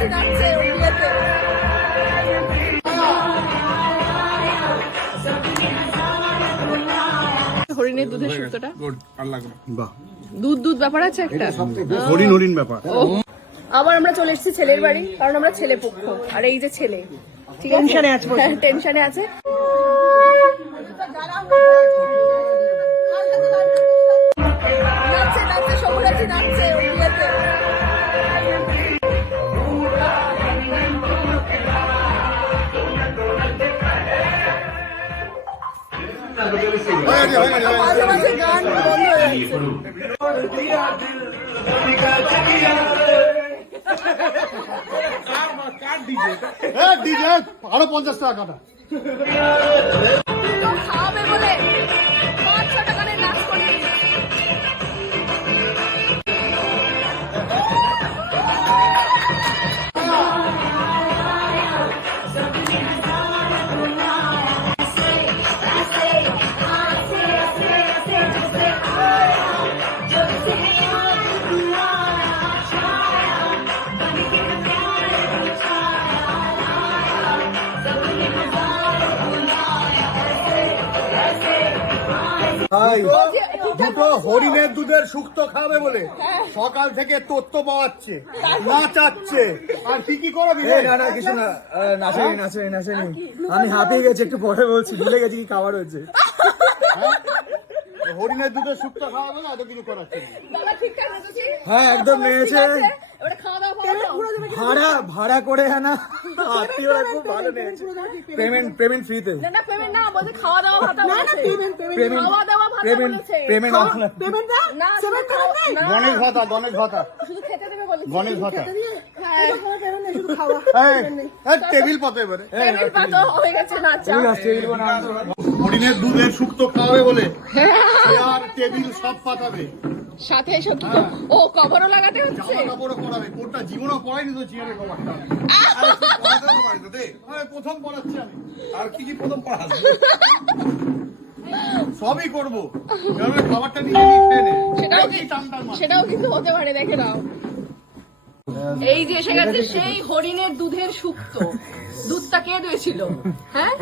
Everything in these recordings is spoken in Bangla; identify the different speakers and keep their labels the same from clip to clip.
Speaker 1: সবুরাজি নাচছে বিয়েতে হরিণের দুধের সুক্তটা?
Speaker 2: বাহ।
Speaker 1: দুধ দুধ ব্যাপার আছে একটা?
Speaker 2: হরিণ হরিণ ব্যাপার।
Speaker 1: আবার আমরা চলে এসেছি ছেলের বাড়ি কারণ আমরা ছেলে পক্ষ আর এই যে ছেলে ঠিক আছে? টেনশনে আছে টেনশনে আছে।
Speaker 2: আরও পঞ্চাশ টাকা কাটা দুটো হরিণের দুধের শুক্তো খাবে বলে। সকাল থেকে তত্ত্ব পাওয়াচ্ছে নাচাচ্ছে। আর কি কি করবি
Speaker 3: না না কিছু না। আহ, নাচেনি নাচেনি নাচেনি। আমি হাঁপিয়ে গেছি একটু পরে বলছি। ভুলে গেছি কি খাবার হয়েছে।
Speaker 2: হরিণের দুধের শুক্তো খাওয়া বলে এত কিছু করাচ্ছে না।
Speaker 3: হ্যাঁ একদম নেমেছে।
Speaker 1: এবারে খাওয়া দাওয়া করো তো?
Speaker 3: ভাড়া ভাড়া করে হ্যাঁ না আত্মীয়রা খুব ভালো নেমেছে পেমেন্ট পেমেন্ট ফ্রিতে
Speaker 1: না না পেমেন্ট না বলছে খাওয়া দাওয়া ভাতা বলেছে।
Speaker 3: পেমেন্ট
Speaker 1: খাওয়া দাওয়া ভাতা
Speaker 3: পেমেন্ট
Speaker 1: বলেছে।
Speaker 3: পেমেন্ট
Speaker 1: না শুধু খাওয়া- না,
Speaker 2: গণেশ ভাতা গণেশ ভাতা।
Speaker 1: শুধু খেতে দেবে বলেছে।
Speaker 2: গণেশ ভাতা।
Speaker 1: হ্যাঁ। হয়ে। গেছে নাচা
Speaker 2: হরিণের দুধের শুক্তো খাওয়াবে বলে। টেবিল সব পাতাবে
Speaker 1: সাথে এসব কি ও কভারও লাগাতে হচ্ছে?
Speaker 2: জামা কাপড়ও পরাবে জীবনও পড়াইনি তো চেয়ারের কভারটা। প্রথম পড়াচ্ছি আমি।
Speaker 4: আর কি কি প্রথম পড়া
Speaker 2: সবই করব। এভাবে খাবারটা নিয়ে খেয়ে
Speaker 1: সেটাও কিন্তু হতে পারে দেখে নাও। এই যে এসে গেছে সেই হরিণের দুধের শুক্ত দুধটা কে দিয়েছিল? হ্যাঁ?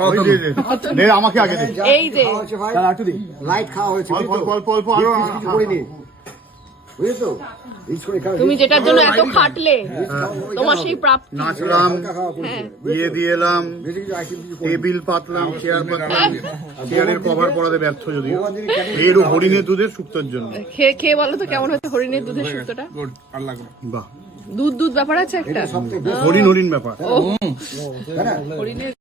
Speaker 2: আমাকে আগে
Speaker 1: এই যে।
Speaker 3: লাইট খাওয়া হয়েছে
Speaker 2: অল্প অল্প অল্প অল্প আরও
Speaker 3: কিছু করিনি বুঝেছ?
Speaker 1: তুমি যেটার জন্য এত খাটলে তোমার সেই প্রাপ্তি।
Speaker 2: নাচলাম
Speaker 1: হ্যাঁ।
Speaker 2: ইয়ে দিয়ে এলাম। টেবিল পাতলাম চেয়ার পাতলাম চেয়ারের কভার পরাতে ব্যর্থ যদিও। এর হরিণের দুধের শুক্তোর জন্য।
Speaker 1: খেয়ে খেয়ে বলো তো কেমন হচ্ছে হরিণের দুধের শুক্তটা
Speaker 2: বাহ।
Speaker 1: দুধ দুধ ব্যাপার আছে একটা?
Speaker 2: হরিণ হরিণ ব্যাপার।
Speaker 1: হরিণের